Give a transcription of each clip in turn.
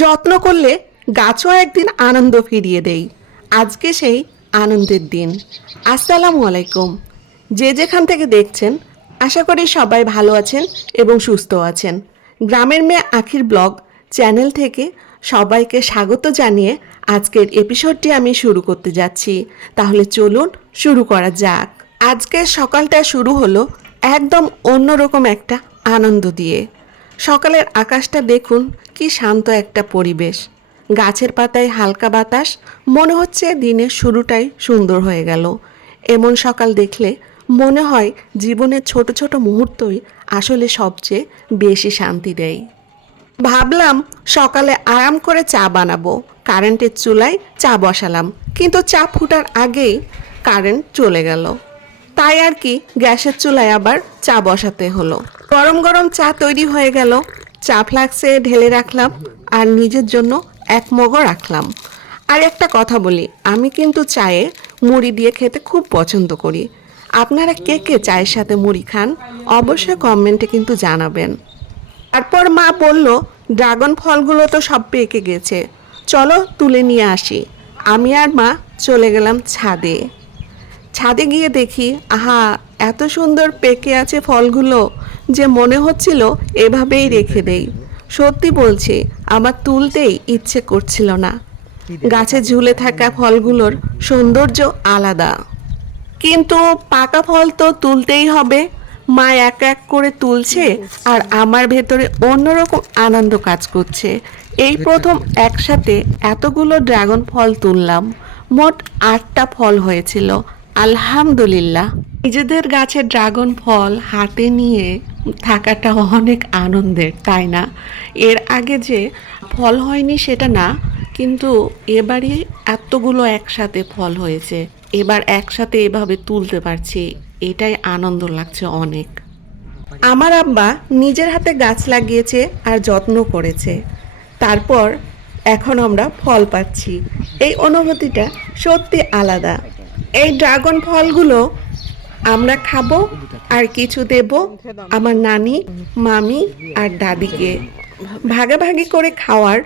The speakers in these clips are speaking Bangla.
যত্ন করলে গাছও একদিন আনন্দ ফিরিয়ে দেয়। আজকে সেই আনন্দের দিন। আসসালামু আলাইকুম। যে যেখান থেকে দেখছেন, আশা করি সবাই ভালো আছেন এবং সুস্থ আছেন। গ্রামের মেয়ে আখির ব্লগ চ্যানেল থেকে সবাইকে স্বাগত জানিয়ে আজকের এপিসোডটি আমি শুরু করতে যাচ্ছি। তাহলে চলুন শুরু করা যাক। আজকের সকালটা শুরু হলো একদম অন্যরকম একটা আনন্দ দিয়ে। সকালের আকাশটা দেখুন, কি শান্ত একটা পরিবেশ। গাছের পাতায় হালকা বাতাস, মনে হচ্ছে দিনের শুরুটাই সুন্দর হয়ে গেল। এমন সকাল দেখলে মনে হয় জীবনের ছোট ছোট মুহূর্তই আসলে সবচেয়ে বেশি শান্তি দেয়। ভাবলাম সকালে আরাম করে চা বানাবো। কারেন্টের চুলায় চা বসালাম, কিন্তু চা ফুটার আগেই কারেন্ট চলে গেল। তাই আর কি গ্যাসের চুলায় আবার চা বসাতে হলো। গরম গরম চা তৈরি হয়ে গেল। চা ফ্লাক্সে ঢেলে রাখলাম আর নিজের জন্য এক মগও রাখলাম। আর একটা কথা বলি, আমি কিন্তু চায়ে মুড়ি দিয়ে খেতে খুব পছন্দ করি। আপনারা কে কে চায়ের সাথে মুড়ি খান অবশ্যই কমেন্টে কিন্তু জানাবেন। তারপর মা বলল, ড্রাগন ফলগুলো তো সব পেকে গেছে, চলো তুলে নিয়ে আসি। আমি আর মা চলে গেলাম ছাদে। ছাদে গিয়ে দেখি, আহা, এত সুন্দর পেকে আছে ফলগুলো যে মনে হচ্ছিল এভাবেই রেখে দেই। সত্যি বলছি, আমার তুলতেই ইচ্ছে করছিল না। গাছে ঝুলে থাকা ফলগুলোর সৌন্দর্য আলাদা, কিন্তু পাকা ফল তো তুলতেই হবে। মা এক এক করে তুলছে আর আমার ভেতরে অন্যরকম আনন্দ কাজ করছে। এই প্রথম একসাথে এতগুলো ড্রাগন ফল তুললাম। মোট 8টা ফল হয়েছিল। আলহামদুলিল্লাহ। নিজেদের গাছের ড্রাগন ফল হাতে নিয়ে থাকাটা অনেক আনন্দের, তাই না? এর আগে যে ফল হয়নি সেটা না, কিন্তু এবারই এতগুলো একসাথে ফল হয়েছে। এবার একসাথে এভাবে তুলতে পারছি, এটাই আনন্দ লাগছে অনেক। আমার আব্বা নিজের হাতে গাছ লাগিয়েছে আর যত্ন করেছে, তারপর এখন আমরা ফল পাচ্ছি। এই অনুভূতিটা সত্যি আলাদা। এই ড্রাগন ফলগুলো আমরা খাবো আর কিছু দেব আমার নানি, মামি আর দাদিকে। ভাগাভাগি করে খাওয়ার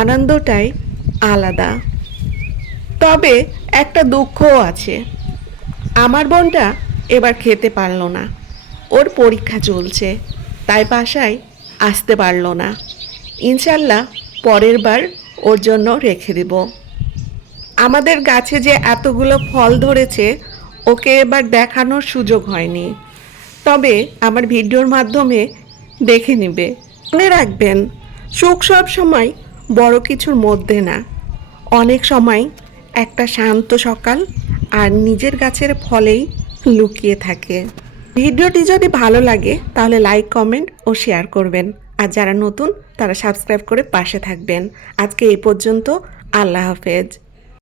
আনন্দটাই আলাদা। তবে একটা দুঃখও আছে, আমার বোনটা এবার খেতে পারলো না। ওর পরীক্ষা চলছে, তাই বাসায় আসতে পারলো না। ইনশাল্লাহ পরের বার ওর জন্য রেখে দেব। আমাদের গাছে যে এতগুলো ফল ধরেছে, ওকে এবার দেখানোর সুযোগ হয়নি, তবে আমার ভিডিওর মাধ্যমে দেখে নেবে। মনে রাখবেন, সুখ সব সময় বড় কিছুর মধ্যে না, অনেক সময় একটা শান্ত সকাল আর নিজের গাছের ফলেই লুকিয়ে থাকে। ভিডিওটি যদি ভালো লাগে তাহলে লাইক, কমেন্ট ও শেয়ার করবেন। আর যারা নতুন তারা সাবস্ক্রাইব করে পাশে থাকবেন। আজকে এই পর্যন্ত। আল্লাহ হাফেজ।